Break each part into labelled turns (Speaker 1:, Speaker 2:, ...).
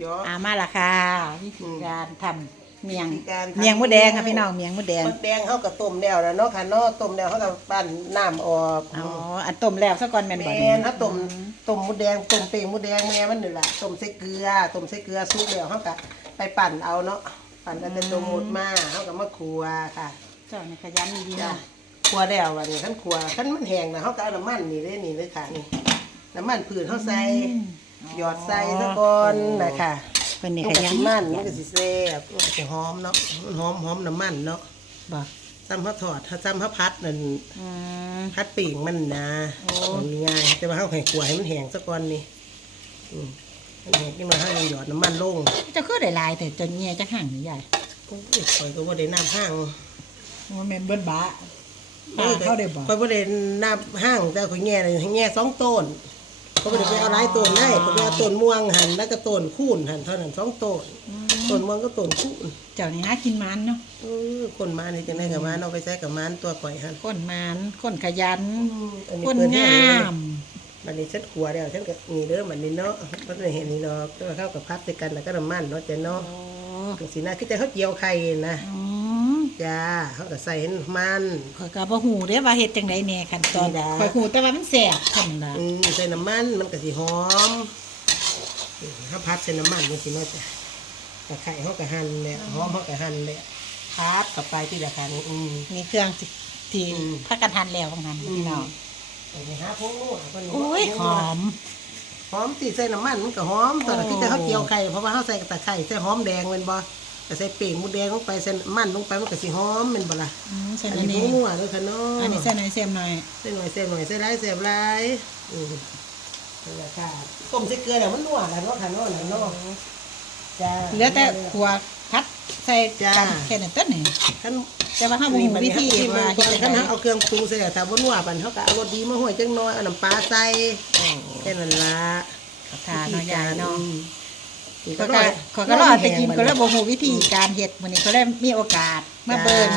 Speaker 1: เยอะ
Speaker 2: อามาละค่ะวิธีการทำเมียง
Speaker 1: วิธีการทำ
Speaker 2: เมียงมดแดงค่ะพี่น้องเมียงมดแดง
Speaker 1: มดแดงเขากับต้มแล้วแล้วเนาะค่ะเนาะต้มแล้วเขากับปั้นน้ำออก
Speaker 2: อ๋ออันต้มแล้วซะก่อนแม่นบ่
Speaker 1: แม่นถ้าต้มต้มมดแดงต้มเป่งมดแดงแม่มันนี่แหละต้มใส่เกลือต้มใส่เกลือซุปแล้วเขากับไปปั่นเอาเนาะปั่นแล้วจะตัวหมดมาเขากับมะครัวค่ะ
Speaker 2: เจ้านี่ขยันดี
Speaker 1: จ้ะ
Speaker 2: เนาะ
Speaker 1: ครัวแล้ววันนี้ขั้นครัวขั้นมันแห้งนะเขาก็เอาน้ำมันนี่เลยนี่เลยค่ะนี่น้ำมันผืนเขาใส่ หยอดใส่ซะก่อนนะคะ
Speaker 2: เพิ่นนี่
Speaker 1: มัน
Speaker 2: ข
Speaker 1: ก็
Speaker 2: ยัน
Speaker 1: สิมันมันก็สิแซ่บมันก็สิหอมเนาะมันหอมหอมน้ำมันเนาะ
Speaker 2: บ่
Speaker 1: ซ้ำเขาทอดถ้าซ้ำเขาพัดนั่น
Speaker 2: อืม
Speaker 1: พัดปีกมันนะ
Speaker 2: โอ้
Speaker 1: มันง่ายแต่ว่าเขาแห้งกลัวให้มันแห้งซะก่อนนี่อืมมันแห้งขึ้นมาให้มันหยอดน้ำมันลง
Speaker 2: เจ้าคือได้หลายแต่จนแย่จักห่างนี่ใหญ่
Speaker 1: โอ้ยคอยก็บ่ได้น้ำห้าง
Speaker 2: มันแม่นเบิ่นบะปลาเข้าได้บ่
Speaker 1: คอยบ่ได้น้ำห้างแต่คอยแง่เลยแง่สองต้น เขาบ่ได้ไปเอาหลายต้นได้เขาไปเอาต้นม่วงหันแล้วก็ต้นคูนหันเท่านั้นสองต้นต้นม่วงก็ต้นคูน
Speaker 2: เจ้านี่หากินมันเนาะ
Speaker 1: เออคนมานี่จังได๋กับมานเอาไปใช้กับมันตัวข่อยหัน
Speaker 2: คนมันคนขยัน
Speaker 1: อันนี้
Speaker 2: คน
Speaker 1: เปิดแห้
Speaker 2: งาง
Speaker 1: เลย
Speaker 2: ม
Speaker 1: มันนี่ฉันกลัวแล้วฉันก็นี่เด้อมันนี่เนาะมันไม่เห็นนี่เนาะก็เข้ากับพัดด้วยกันแล้วก็น้ำมันเนาะจ้ะเนาะ
Speaker 2: โอ้
Speaker 1: ก็สินะคือแต่เขาเจียวไข่นะ
Speaker 2: อืม
Speaker 1: จ้าเขาก็ใส่ให้มัน
Speaker 2: ข่อยก็บ่ฮู้เด้ว่าเฮ็ดจังได๋แหน่ขั้นตอน
Speaker 1: นี่ล่ะ
Speaker 2: ข่อยฮู้แต่ว่ามันแซ่บเท่านั้นล่ะ
Speaker 1: อืมใส่น้ำมันมันก็สิหอมถ้าพัดใส่น้ำมันมันสิเนาะจ้ะตะไคร้เขาก็หั่นแหละหอมเขาก็หั่นแหละพัดกับไปที่ละคันอืม
Speaker 2: มีเครื่องที่ที่
Speaker 1: อืม
Speaker 2: พากันทันแล้วบางทันพี่น้อง
Speaker 1: ไปหาพวกนู้นเพิ่น
Speaker 2: โอ้ยหอม
Speaker 1: หอมสิใส่น้ำมันมันก็หอมตอนนั้นที่แต่เขาเจียวไข่เพราะว่าเขาใส่ตะไคร้ใส่หอมแดงแมันบ่ แต่ใส่เป่งหมูแดงลงไปใส่น้ำมันลงไปมันก็สิหอมแมันบ่ล่ะ
Speaker 2: อืมใส่
Speaker 1: อัน
Speaker 2: อัน
Speaker 1: นี้
Speaker 2: นี้
Speaker 1: ผงนัวเลยค่ะเนาะ
Speaker 2: อันนี้ใส่หน่อยเสียมหน่อย
Speaker 1: ใส่หน่อยใส่หน่อยใส่ได้ใส่หลายอืมนั่นแหละค่ะต้มใส่เกลือแล้วมันนัวแหล้วเนาะค่ะเนาะน่ะเนาะจ้า
Speaker 2: เหลือแต่ขัวพัดใส่
Speaker 1: จ้า
Speaker 2: กันแค่นั้นต้นนี่
Speaker 1: คัน
Speaker 2: แต่ว่าถ้าบ่รู้วิธีว่าเฮ็ดจัง
Speaker 1: คัน
Speaker 2: ได๋
Speaker 1: เอาเครื่องปรุงใส่ถ้าบ่นัวปันเขาก็เอารสดีมาห้อยจังน้อยเอาน้ำปลาใส่แค่นั้นล่ะ
Speaker 2: ทานเนาะยายเนาะ
Speaker 1: นี่
Speaker 2: เขา
Speaker 1: ก็
Speaker 2: ก็เขาก็รอแต่กินก็เลยบ่ฮู้วิธีการเฮ็ดมื้อนี้ก็เลยมีโอกาสมาเบิ่ง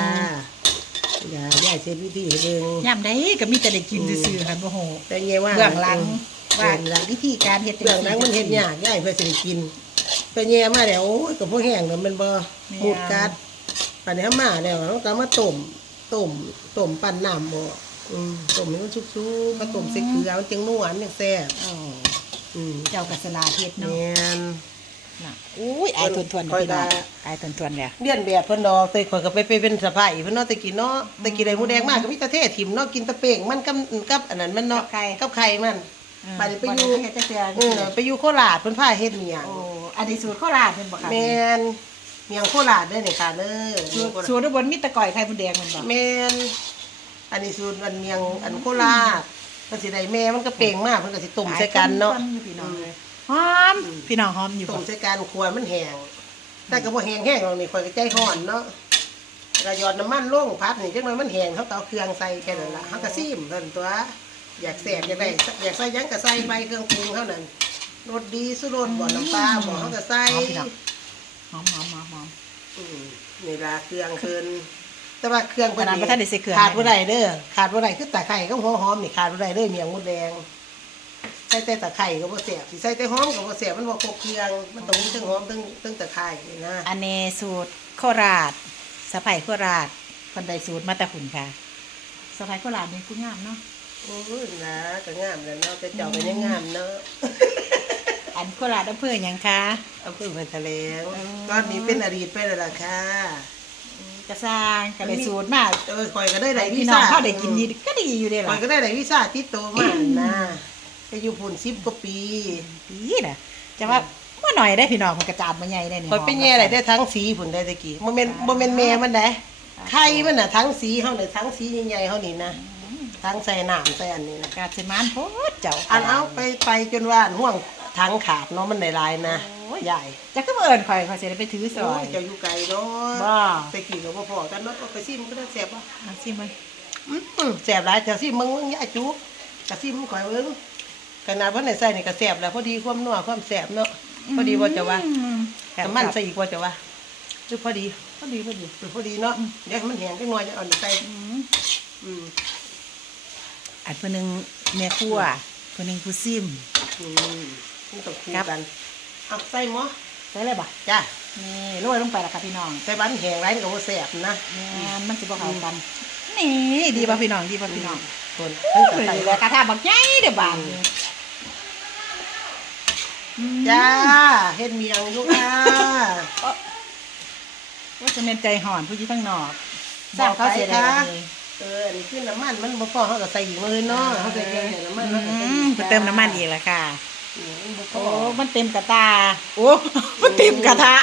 Speaker 1: จ้าย่าเช็ดวิธีให้เบิ่ง
Speaker 2: ยามใดก็มีแต่ได้กินซื่อๆค่ะบ่ฮู้
Speaker 1: แต่เงี้ยว่า
Speaker 2: เบื้องหลังว่า
Speaker 1: เบื้องหลัง
Speaker 2: วิธีการเฮ็ดจัง
Speaker 1: เบื้องหลังมันเฮ็ดยากย่ายเพื่อสิได้กินไปแย่มาแล้วโอ้ยก็บ่แห้งแล้วมันบ่หมูดกัดปานนี้มาแล้วเราก็เอามาต้มต้มต้มปั่นน้ำบ่อืมต้มให้มันสุกๆก็ต้มใส่เกลือมันจังนัวมันจังแซ่บ
Speaker 2: โอ้
Speaker 1: อืม
Speaker 2: เจ้าก็สลาดเฮ็ด
Speaker 1: แม
Speaker 2: เนาะ
Speaker 1: น
Speaker 2: น่ะอุ้ยอายทวนทวนๆ
Speaker 1: คอย
Speaker 2: พี่น้อง
Speaker 1: ด่า
Speaker 2: อายทวนทวนๆแล้ว
Speaker 1: เลียนแบบเพิ่นดอกแต่ข่อยก็ไปไปเป็นสะพายเพิ่นเนาะแต่กี้เนาะแต่กี้ได้หมูแดงมากก็มีแตะเทศถิ่มเนาะกินแตะเป่งมันกับกับอันนั้นมันเนาะกับไข่มันไปไปอยู่
Speaker 2: เฮ็ดจังซี่
Speaker 1: เออไปอยู่โคราชเพิ่นพาเฮ็ดเมียง
Speaker 2: โอ้อันนี้สูตรโคราชเป็นบ่คะ
Speaker 1: แม่นเมียงโคราชเด้อนี่ค่ะเด้อ
Speaker 2: สูตรสูตรอุบลมีแตะก่อยไข่มดแดงแมันบ่
Speaker 1: แม่นอันนี้สูตรอันเมียงอันโคราชเพิ่นสิได้แม่มันก็เป่งมากเพิ่นก็สิต้มใส่กันเนาะ
Speaker 2: พี่น้องเลย หอม พี่น้องหอมอยู่
Speaker 1: ต้
Speaker 2: บ่
Speaker 1: มใส่กันควรมันแห้งแต่ก็บ่แห้งแห้งหรอกนี่ข่อยก็ใจร้อนเนาะแล้วก็หยอดน้ำมันลงพัดนี่จังหน่อยมันแห้งเขาก็เอาเครื่องใส่แค่นั้นล่ะเฮาก็ซิมเพิ่นตัว อยากแซ่บอยากได้อยากใส่หยังก็ใส่ไปเครื่องปรุงเท่านั้นรสดีสุรสบ่น้ำปลาบ่เฮาก็ใส่
Speaker 2: หอมพี่น้องหอมหอมหอมหอม
Speaker 1: อืมนี่ล่ะเครื่องเพิ่นแต่ว่าเครื่องเพิ่น
Speaker 2: ขนาดบ่ทันได้ใส่เครื่อง
Speaker 1: ขาดบ่ได้เด้อขาดบ่ได้คือตะไคร้กับหัวหอมนี่ขาดบ่ได้เด้อเมียงมดแดงใส่แต่ตะไคร้ก็บ่แซ่บสิใส่แต่หอมก็บ่แซ่บมันบ่ครบเครื่องมันต้องมีทั้งหอมทั้งทั้งตะไคร้นี่นะ
Speaker 2: อันนี้สูตรโคราชสะไผ่โคราชคนใดสูตรมาแต่หุ่นค่ะสะไผ่โคราชนี่ผู้งามเนาะ
Speaker 1: โอ้ยนะก็งามแล้วเนาะแต่เจ้าก็ยังงามเนาะ
Speaker 2: อันโคราชอำเภอหยังคะ
Speaker 1: อำเภอเพิ่นทะเลง
Speaker 2: อืม
Speaker 1: ตอนนี้เป็นอดีตไปแล้วล่ะค่ะ
Speaker 2: กระสร้างก็ได้สูตรมา
Speaker 1: เออข่อยก็ได้ได้
Speaker 2: พี่
Speaker 1: วี
Speaker 2: น้อ
Speaker 1: ซ่าง
Speaker 2: เขาได้กินดีก็ดีอยู่เด้
Speaker 1: ข่อ
Speaker 2: ล่ะ
Speaker 1: ยก็ได้ได้วีซ่าติดโตวมานะ ไปอยู่พุ่น10กว่าปี
Speaker 2: ดีน่ะจะว่าเมื่อหน่อยได้พี่น้องมันกระจาดมาใหญ่ได้นี่
Speaker 1: ข่อยเป็นแย่ได้ได้ทั้งสีพุ่นได้ตะกี้บ่แม่นบ่แม่นแม่มันได้ไข่มันน่ะทั้งสีเฮาได้ทั้งสีใหญ่ๆเฮานี่นะทั้งใส่น้ำใส่อันนี้นะ
Speaker 2: กาดเสมานโพดเจ้า
Speaker 1: อันเอาไปไปจนว่าห่วงทั้งขาดเนาะมันได้หลายนะ
Speaker 2: โอ้ย
Speaker 1: ใหญ่
Speaker 2: จะก็เอิญข่อยข่อยสิได้ไปถือซ
Speaker 1: โอ้
Speaker 2: อย
Speaker 1: ยเจ้าอยู่ไกลเนาะ
Speaker 2: บ้า
Speaker 1: ไปกินก็บ่พอกันเนาะเอาไปซิมก็ได้แซ่บบ่
Speaker 2: เอาสิมัน
Speaker 1: อืมแซ่บหลายแต่ซิมมึงมึงอย่าจุกกะซิมข่อยเบิ่ง ขนาดเพิ่นได้ใส่นี่ก็แซ่บแล้วพอดีความนัวความแซ่บเนาะพอดีบ่จะว่า
Speaker 2: อืม
Speaker 1: น้ำมันใส่อีกบ่จะว่าคือพอดีพอดีพอดีคือพอดีเนาะเดี๋ยวให้มันแห้งจังหน่อยจะเอานี่ใส่
Speaker 2: อืม
Speaker 1: อืม
Speaker 2: อันเพิ่นหนึงแม่ครัวเพิ่นหนึงผู้ซิม
Speaker 1: อืมมันต้องคู่
Speaker 2: ครับ
Speaker 1: กันเอาใส่หม้อ
Speaker 2: ใส่เลยบ่
Speaker 1: จ้า
Speaker 2: นี่โรยลงไปและค่ะพี่น้อง
Speaker 1: แต่บ้านแห้งไรมันก็บ่แซ่บนะ
Speaker 2: แม่นมันสิบ่เข้ากันนี่ดีป่ะพี่น้องดีป่ะพี่น้อง
Speaker 1: คน
Speaker 2: เฮ้
Speaker 1: เพิ่
Speaker 2: ย
Speaker 1: นก็ใส่
Speaker 2: แต่กระทะบักใหญ่เด้อบานนี้อืม
Speaker 1: จ้าเฮ็ดเมียงอยู่ค่ะ
Speaker 2: ว่าจะเป็นใจห่อนผู้ที่ทั้งนอกสร้างเขาเสียดาย
Speaker 1: เอออันนี้คือน้ำมันมันบ่พอเฮาก็ใส่อีกมื้อเนาะเฮาใส่เกลือใส่น้ำมัน
Speaker 2: อื
Speaker 1: เฮาก็ใส่
Speaker 2: มไปเติมน้ำมันอีกแล้วค่ะ
Speaker 1: อืมบ่พ
Speaker 2: โอ้
Speaker 1: อ
Speaker 2: มันเต็มกระตาโอ้มันเต็มกระทะ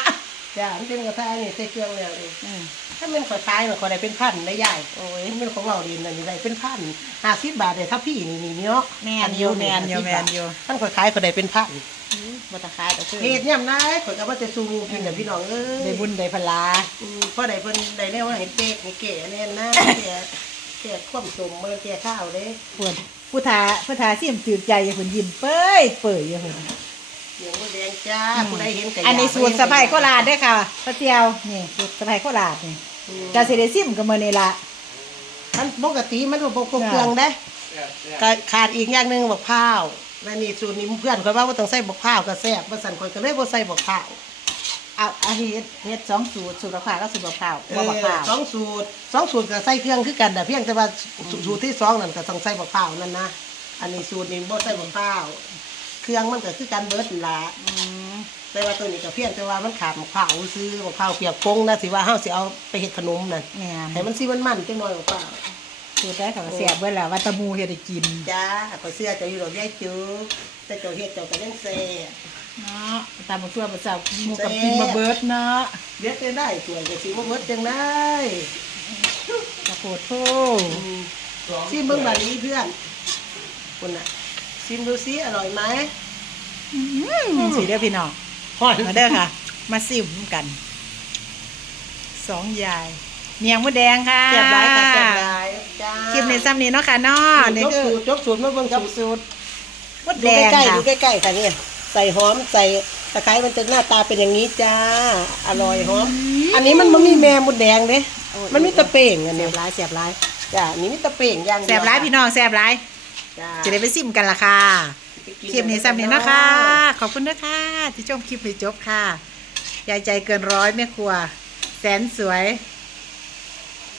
Speaker 1: จ้ามันเป็นกระทะนี่ใส่เครื่องแล้วนี่
Speaker 2: อืม
Speaker 1: ถ้ามันขอยขายมันขอยได้เป็นพันได้ใหญ่
Speaker 2: โอ้ย
Speaker 1: มันเป็นของเราดีนั่นนี่ได้เป็นพัน50บาทได้ถ้าพี่นี่นี่เนาะ
Speaker 2: แม่นอยู่แม่นอยู่แม่นอยู่
Speaker 1: ท่านขอยขายก็ได้เป็นพัน
Speaker 2: บัตรขายแต่คือ
Speaker 1: เฮ็ดยามใดข่อยก็ว่าจะสู้กินน่ะพี่น้องเอ้ย
Speaker 2: ได้บุญได้พลา
Speaker 1: อืมพอได้เพิ่นได้แนวว่าเห็นเป๊กให้แก่แน่นนะแก่แก่ความสมบ่แก่ข้าวเด้
Speaker 2: ปวดผู้ทาผู้ทาเสียมจืดใจอย่าเพิ่นยิ้มเป้ยเป้ยอย่าเพิ่น
Speaker 1: เสียงบ่แดงจ้าผู้ใดเห็นก็
Speaker 2: อันนี้สูตรสะพายโคราชเด้อค่ะป้าเจียวนี่สูตรสะพายโคราชนี่
Speaker 1: อืม
Speaker 2: กาสิได้ซิมกับมื้อนี้ล่ะ
Speaker 1: มันปกติมันบ่ครบเครื่องเด้ก็ขาดอีกอย่างหนึงบักพร้าว และนี่สูตรนี้เพื่อนข่อยว่าบ่ต้องใส่บักพร้าวก็แซ่บบ่ซั่นข่อยก็เลยบ่ใส่บักพร้าว
Speaker 2: เอาเอาเฮ็ดเฮ็ดสองสูตรสูตรราคาก็สูตรมะพร้าว
Speaker 1: เอ
Speaker 2: บ่
Speaker 1: อ
Speaker 2: มะพร้าว
Speaker 1: สองสูตรสองสูตรก็ใส่เครื่องคือกันแต่เพียงแต่ว่าสูสูตรที่สองนั่นก็ต้องใส่บักพร้าวนั่นนะอันนี้สูตรนี้บ่ใส่บักพร้าวเครื่องมันก็คือการเบิดนั่นล่ะ
Speaker 2: อืม
Speaker 1: แต่ว่าตัวนี้ก็เพียงแต่ว่ามันขาดมะพร้าวซื้อมะพร้าวเปียกพงนะสิว่าเฮาสิเอาไปเฮ็ดขนมนั่น
Speaker 2: แม่น
Speaker 1: ให้มันสิมันมันจังหน่อยมะพร้าว
Speaker 2: สูตรได้ก็แซ่บเบิดแล้วว่าแตะมูเฮ็ดให้กิน
Speaker 1: จ้าก็เสื้อเจ้าอยู่ดอกยายจุ๊บแต่เจ้าเฮ็ดเจ้าก็ยังแซ่บ
Speaker 2: เนาะตามบ่ทั่วบ่เจ้าหมู่กับกินมาเบิดเนาะ
Speaker 1: เฮ็ดได้สวยก็สิบ่เบิดจังได้
Speaker 2: กระโพดโพ
Speaker 1: อืมชิมเบิ่งบัดนี้เพื่อนคุณน่ะชิมดูซิอร่อยไหม
Speaker 2: อืมสิเด้อพี่น้อง
Speaker 1: ฮ้อน
Speaker 2: มาเด้อค่ะ มาซิมกันสองยายเมียงมดแดงค่ะ
Speaker 1: แซ่บหลายค่ะแซ่บหลายจ้า
Speaker 2: ค ลิปนี้ซ้ำนี้เนาะค่ะเนาะนี่
Speaker 1: ยก
Speaker 2: คือ
Speaker 1: สูตรยกสูตรมาเบิ่งครับ
Speaker 2: สูตรมด
Speaker 1: ดู
Speaker 2: แดง
Speaker 1: ใกล้ๆ
Speaker 2: ค่ะ
Speaker 1: ดูใกล้ๆค่ะเนี่ยใส่หอมใส่ตะไคร้มันจะหน้าตาเป็นอย่างนี้จ้าอร่อยหอม อันนี้มันมันมีแม่มดแดงเด้
Speaker 2: โอ้ย
Speaker 1: มันมีตะเป่งอัน
Speaker 2: แซ่
Speaker 1: นี้
Speaker 2: บร้ายแซ่บร้าย
Speaker 1: จ้าอันนี้มีตะเป่งอย่างเดีว
Speaker 2: แซ่บร้ายพี่น้องแซ่บร้าย
Speaker 1: จ้า
Speaker 2: จะได้ไปซิมกันล่ะค่ะ
Speaker 1: ไปกิ
Speaker 2: คลิปนี้ซ้ำนี้เนาะคะขอบคุณนะคะที่ชมคลิปให้จบค่ะยายใจเกินร้อยแม่ครัว แสนสวย